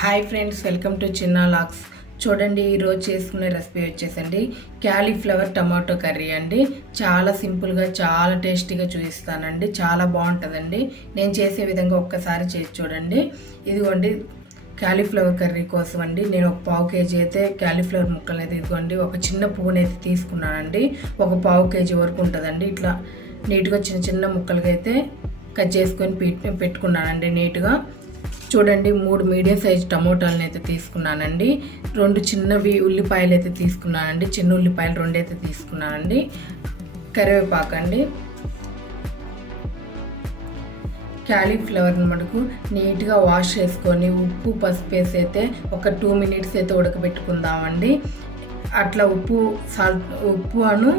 Hi friends welcome to చిన్న లాక్స్ చూడండి ఈరోజు చేసుకునే రెసిపీ వచ్చేసండి. క్యాలీఫ్లవర్ టమాటో కర్రీ అండి. చాలా సింపుల్గా చాలా టేస్టీగా చూపిస్తానండి. చాలా బాగుంటుందండి. నేను చేసే విధంగా ఒక్కసారి చేసి చూడండి. ఇదిగోండి క్యాలీఫ్లవర్ కర్రీ కోసం అండి నేను ఒక పావు కేజీ అయితే క్యాలీఫ్లవర్ ముక్కలు అయితే ఇదిగోండి ఒక చిన్న పువ్వుని అయితే తీసుకున్నానండి. ఒక పావు కేజీ వరకు ఉంటుందండి. ఇట్లా నీట్గా చిన్న చిన్న ముక్కలుగా అయితే కట్ చేసుకొని పెట్టుకున్నానండి నీట్గా. చూడండి మూడు మీడియం సైజ్ టమోటాలను అయితే తీసుకున్నానండి. రెండు చిన్నవి ఉల్లిపాయలు అయితే తీసుకున్నానండి. చిన్న ఉల్లిపాయలు రెండు అయితే తీసుకున్నానండి. కరివేపాకు అండి. క్యాలీఫ్లవర్ని మనకు నీట్గా వాష్ చేసుకొని ఉప్పు పసుపు వేసి అయితే ఒక టూ మినిట్స్ అయితే ఉడకబెట్టుకుందామండి. అట్లా ఉప్పు సాల్ట్ ఉప్పు అను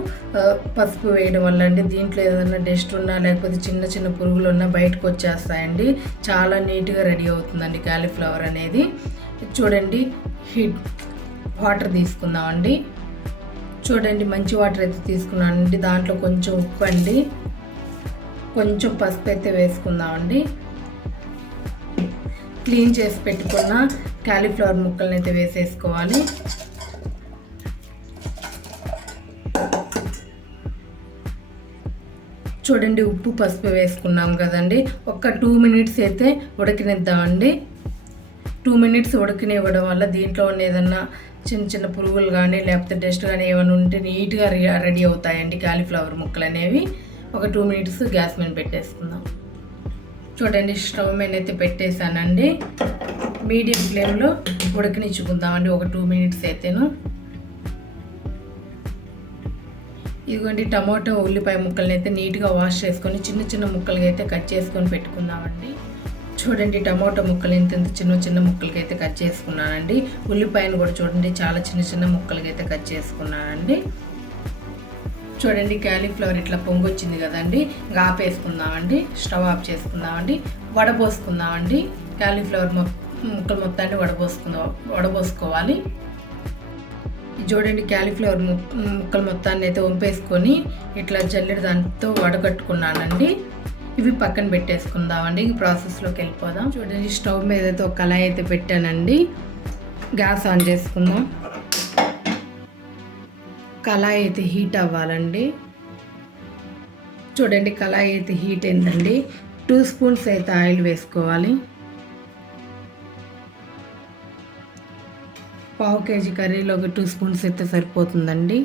పసుపు వేయడం వల్ల అండి దీంట్లో ఏదైనా డస్ట్ ఉన్నా లేకపోతే చిన్న చిన్న పురుగులు ఉన్నా బయటకు వచ్చేస్తాయండి. చాలా నీట్గా రెడీ అవుతుందండి క్యాలీఫ్లవర్ అనేది. చూడండి హీట్ వాటర్ తీసుకుందామండి. చూడండి మంచి వాటర్ అయితే తీసుకున్నానండి. దాంట్లో కొంచెం ఉప్పు అండి. కొంచెం పసుపు అయితే వేసుకుందామండి. క్లీన్ చేసి పెట్టుకున్న క్యాలీఫ్లవర్ ముక్కలను అయితే వేసేసుకోవాలి. చూడండి ఉప్పు పసుపు వేసుకున్నాం కదండి. ఒక టూ మినిట్స్ అయితే ఉడకనిద్దామండి. టూ మినిట్స్ ఉడకనివ్వడం వల్ల దీంట్లో ఉన్న ఏదన్నా చిన్న చిన్న పురుగులు కానీ లేకపోతే డస్ట్ కానీ ఏమైనా ఉంటే నీట్గా రెడీ అవుతాయండి కాలీఫ్లవర్ ముక్కలు అనేవి. ఒక టూ మినిట్స్ గ్యాస్ మీద పెట్టేసుకుందాం. చూడండి స్టవ్ మీద అయితే పెట్టేశానండి. మీడియం ఫ్లేమ్లో ఉడకనిచ్చుకుందామండి. ఒక టూ మినిట్స్ అయితేను. ఇదిగోండి టమాటో ఉల్లిపాయ ముక్కల్ని అయితే నీట్గా వాష్ చేసుకొని చిన్న చిన్న ముక్కలుగా అయితే కట్ చేసుకొని పెట్టుకుందామండి. చూడండి టమాటో ముక్కలు ఇంత ఇంత చిన్న చిన్న ముక్కలకి అయితే కట్ చేసుకున్నానండి. ఉల్లిపాయను కూడా చూడండి చాలా చిన్న చిన్న ముక్కలకి అయితే కట్ చేసుకున్నానండి. చూడండి క్యాలీఫ్లవర్ ఇట్లా పొంగు వచ్చింది కదండి. ఇంకా ఆపేసుకుందామండి స్టవ్ ఆఫ్ చేసుకుందామండి. వడపోసుకుందామండి క్యాలీఫ్లవర్ మొ ముక్కలు మొత్తాన్ని వడపోసుకుందాం వడపోసుకోవాలి చూడండి క్యాలీఫ్లవర్ ముక్కలు మొత్తాన్ని అయితే వంపేసుకొని ఇట్లా జల్లెడ దాంతో వడగట్టుకున్నానండి. ఇవి పక్కన పెట్టేసుకుందామండి ఈ ప్రాసెస్లోకి వెళ్ళిపోదాం. చూడండి స్టవ్ మీద అయితే ఒక కళాయి అయితే పెట్టానండి. గ్యాస్ ఆన్ చేసుకుందాం. కళాయి అయితే హీట్ అవ్వాలండి. చూడండి కళాయి అయితే హీట్ అయిందండి. టూ స్పూన్స్ అయితే ఆయిల్ వేసుకోవాలి. పావు కేజీ కర్రీలో ఒక టూ స్పూన్స్ అయితే సరిపోతుందండి.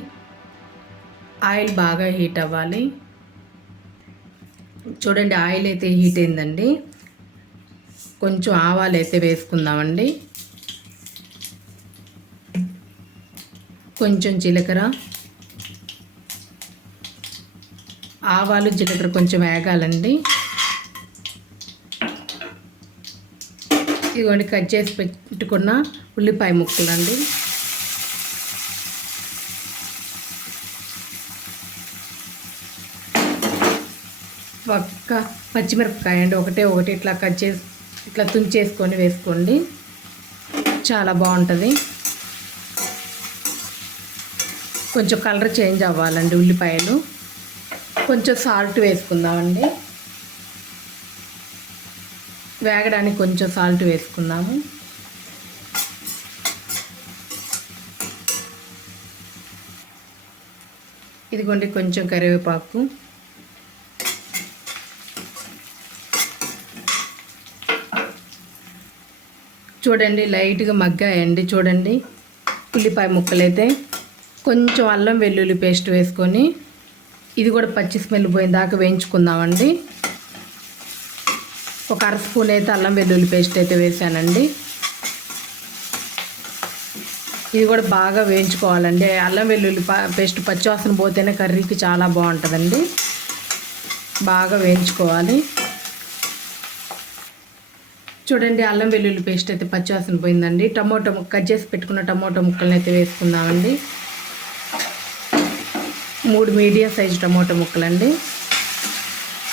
ఆయిల్ బాగా హీట్ అవ్వాలి. చూడండి ఆయిల్ అయితే హీట్ అయిందండి. కొంచెం ఆవాలు అయితే వేసుకుందామండి. కొంచెం జీలకర్ర. ఆవాలు జీలకర్ర కొంచెం వేగాలండి. ఇదిగోండి కట్ చేసి పెట్టుకున్న ఉల్లిపాయ ముక్కలండి. ఒక్క పచ్చిమిరపకాయ అండి ఒకటే ఒకటి ఇట్లా కట్ చేసి ఇట్లా తుంచేసుకొని వేసుకోండి. చాలా బాగుంటుంది. కొంచెం కలర్ చేంజ్ అవ్వాలండి ఉల్లిపాయలు. కొంచెం సాల్ట్ వేసుకుందామండి. వేగడానికి కొంచెం సాల్ట్ వేసుకుందాము. ఇదిగోండి కొంచెం కరివేపాకు. చూడండి లైట్గా మగ్గాయండి చూడండి. ఉల్లిపాయ ముక్కలైతే కొంచెం అల్లం వెల్లుల్లి పేస్ట్ వేసుకొని ఇది కూడా పచ్చి స్మెల్ పోయిన దాకా వేయించుకుందామండి. ఒక అర స్పూన్ అయితే అల్లం వెల్లుల్లి పేస్ట్ అయితే వేసానండి. ఇది కూడా బాగా వేయించుకోవాలండి. అల్లం వెల్లుల్లి పేస్ట్ పచ్చివాసన పోతేనే కర్రీకి చాలా బాగుంటుందండి. బాగా వేయించుకోవాలి. చూడండి అల్లం వెల్లుల్లి పేస్ట్ అయితే పచ్చివాసన పోయిందండి. టమోటో కట్ చేసి పెట్టుకున్న టమోటో ముక్కల్ని అయితే వేసుకుందామండి. మూడు మీడియం సైజు టమోటో ముక్కలండి.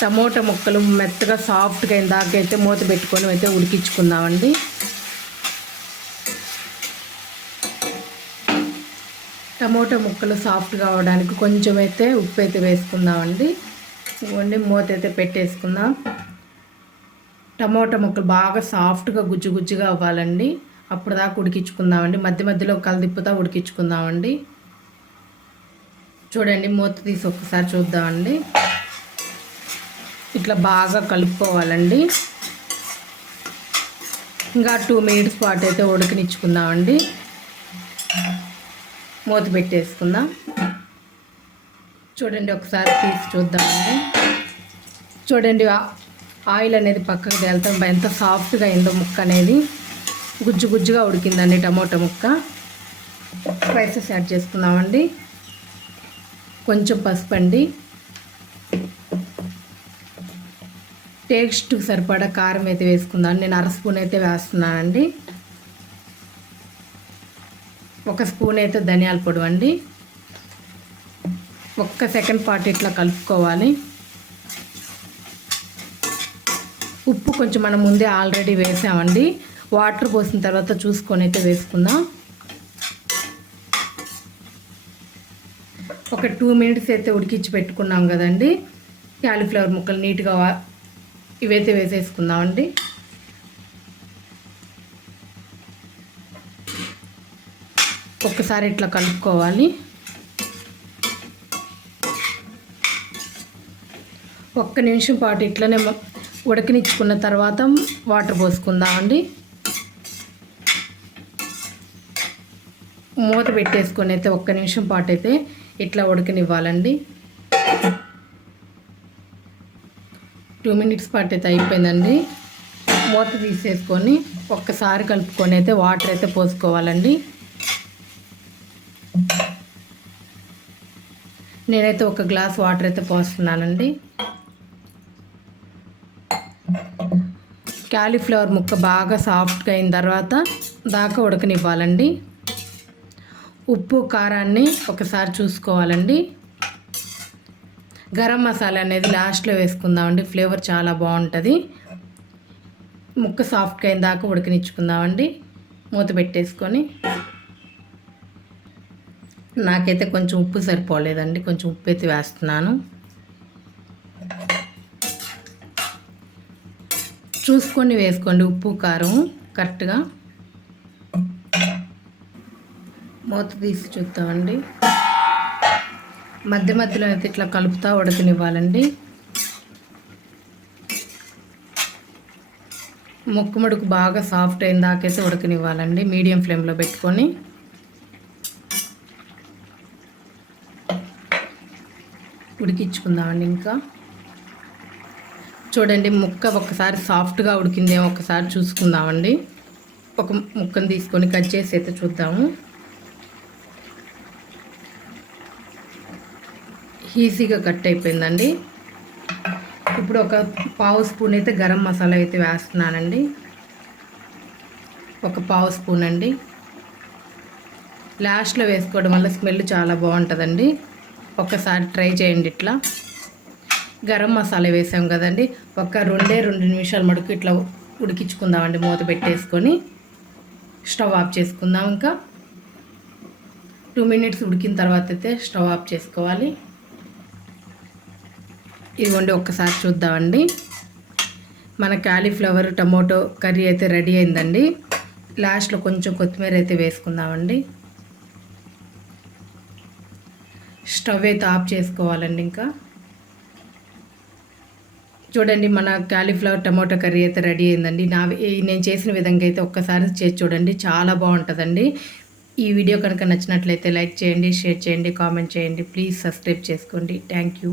టమోటా ముక్కలు మెత్తగా సాఫ్ట్గా అయిన దాకా అయితే మూత పెట్టుకొని అయితే ఉడికించుకుందామండి. టమోటా ముక్కలు సాఫ్ట్గా అవడానికి కొంచెం అయితే ఉప్పు అయితే వేసుకుందామండి. ఇవ్వండి మూత అయితే పెట్టేసుకుందాం. టమోటా ముక్కలు బాగా సాఫ్ట్గా గుజ్జు గుజ్జుగా అవ్వాలండి. అప్పుడు దాకా ఉడికించుకుందామండి. మధ్య మధ్యలో కలదిప్పుతా ఉడికించుకుందామండి. చూడండి మూత తీసి ఒక్కసారి చూద్దామండి. ఇట్లా బాగా కలుపుకోవాలండి. ఇంకా టూ మినిట్స్ పాటు అయితే ఉడకనిచ్చుకుందామండి. మూత పెట్టేసుకుందాం. చూడండి ఒకసారి తీసి చూద్దామండి. చూడండి ఆయిల్ అనేది పక్కకు తేలుతాం. ఎంత సాఫ్ట్గా అయిందో ముక్క అనేది. గుజ్జు గుజ్జుగా ఉడికిందండి టమోటా ముక్క. స్పైసెస్ యాడ్ చేసుకుందామండి. కొంచెం పసుపు అండి టేస్ట్ సరిపడా కారం అయితే వేసుకుందాం. నేను అర స్పూన్ అయితే వేస్తున్నానండి. ఒక స్పూన్ అయితే ధనియాల పొడి అండి. ఒక్క సెకండ్ పాటు ఇట్లా కలుపుకోవాలి. ఉప్పు కొంచెం మనం ముందే ఆల్రెడీ వేసామండి. వాటర్ పోసిన తర్వాత చూసుకొని అయితే వేసుకుందాం. ఒక టూ మినిట్స్ అయితే ఉడికించి పెట్టుకున్నాం కదండి. క్యాలీఫ్లవర్ ముక్కలు నీట్గా ఇవైతే వేసేసుకుందామండి ఒక్కసారి ఇట్లా కలుపుకోవాలి. ఒక్క నిమిషం పాటు ఇట్లనే ఉడకనిచ్చుకున్న తర్వాత వాటర్ పోసుకుందామండి మూత పెట్టేసుకొని అయితే ఒక్క నిమిషం పాటు అయితే ఇట్లా ఉడకనివ్వాలండి. టూ మినిట్స్ పాటు అయితే అయిపోయిందండి. మూత తీసేసుకొని ఒక్కసారి కలుపుకొని అయితే వాటర్ అయితే పోసుకోవాలండి. నేనైతే ఒక గ్లాస్ వాటర్ అయితే పోస్తున్నానండి. క్యాలీఫ్లవర్ ముక్క బాగా సాఫ్ట్గా అయిన తర్వాత దాకా ఉడకనివ్వాలండి. ఉప్పు కారాన్ని ఒకసారి చూసుకోవాలండి. గరం మసాలా అనేది లాస్ట్లో వేసుకుందామండి. ఫ్లేవర్ చాలా బాగుంటుంది. ముక్క సాఫ్ట్గా అయిన దాకా ఉడకనిచ్చుకుందామండి. మూత పెట్టేసుకొని నాకైతే కొంచెం ఉప్పు సరిపోలేదండి. కొంచెం ఉప్పు అయితే వేస్తున్నాను. చూసుకొని వేసుకోండి ఉప్పు కారం కరెక్ట్గా. మూత తీసి చూద్దామండి. మధ్య మధ్యలో అయితే ఇట్లా కలుపుతా ఉడకనివ్వాలండి. ముక్కుముడుకు బాగా సాఫ్ట్ అయిన దాకైతే ఉడకనివ్వాలండి మీడియం ఫ్లేమ్లో పెట్టుకొని. ఉడికించుకుందామండి ఇంకా. చూడండి ముక్క ఒకసారి సాఫ్ట్గా ఉడికిందేమో ఒకసారి చూసుకుందామండి. ఒక ముక్కను తీసుకొని కట్ చేసి అయితే చూద్దాము. ఈజీగా కట్ అయిపోయిందండి. ఇప్పుడు ఒక పావు స్పూన్ అయితే గరం మసాలా అయితే వేస్తున్నానండి. ఒక పావు స్పూన్ అండి. లాస్ట్లో వేసుకోవడం వల్ల స్మెల్ చాలా బాగుంటుందండి. ఒక్కసారి ట్రై చేయండి ఇట్లా. గరం మసాలా వేసాం కదండి. ఒక రెండే రెండు నిమిషాలు మడుకు ఇట్లా ఉడికించుకుందామండి మూత పెట్టేసుకొని. స్టవ్ ఆఫ్ చేసుకుందాం ఇంకా. టూ మినిట్స్ ఉడికిన తర్వాత అయితే స్టవ్ ఆఫ్ చేసుకోవాలి. ఇదిగోండి ఒక్కసారి చూద్దామండి. మన క్యాలీఫ్లవర్ టమోటో కర్రీ అయితే రెడీ అయిందండి. లాస్ట్లో కొంచెం కొత్తిమీర అయితే వేసుకుందామండి. స్టవ్ అయితే ఆఫ్ చేసుకోవాలండి ఇంకా. చూడండి మన క్యాలీఫ్లవర్ టమాటో కర్రీ అయితే రెడీ అయిందండి. నా నేను చేసిన విధంగా అయితే ఒక్కసారి చేసి చూడండి చాలా బాగుంటుందండి. ఈ వీడియో కనుక నచ్చినట్లయితే లైక్ చేయండి షేర్ చేయండి కామెంట్ చేయండి. ప్లీజ్ సబ్స్క్రైబ్ చేసుకోండి. Thank you.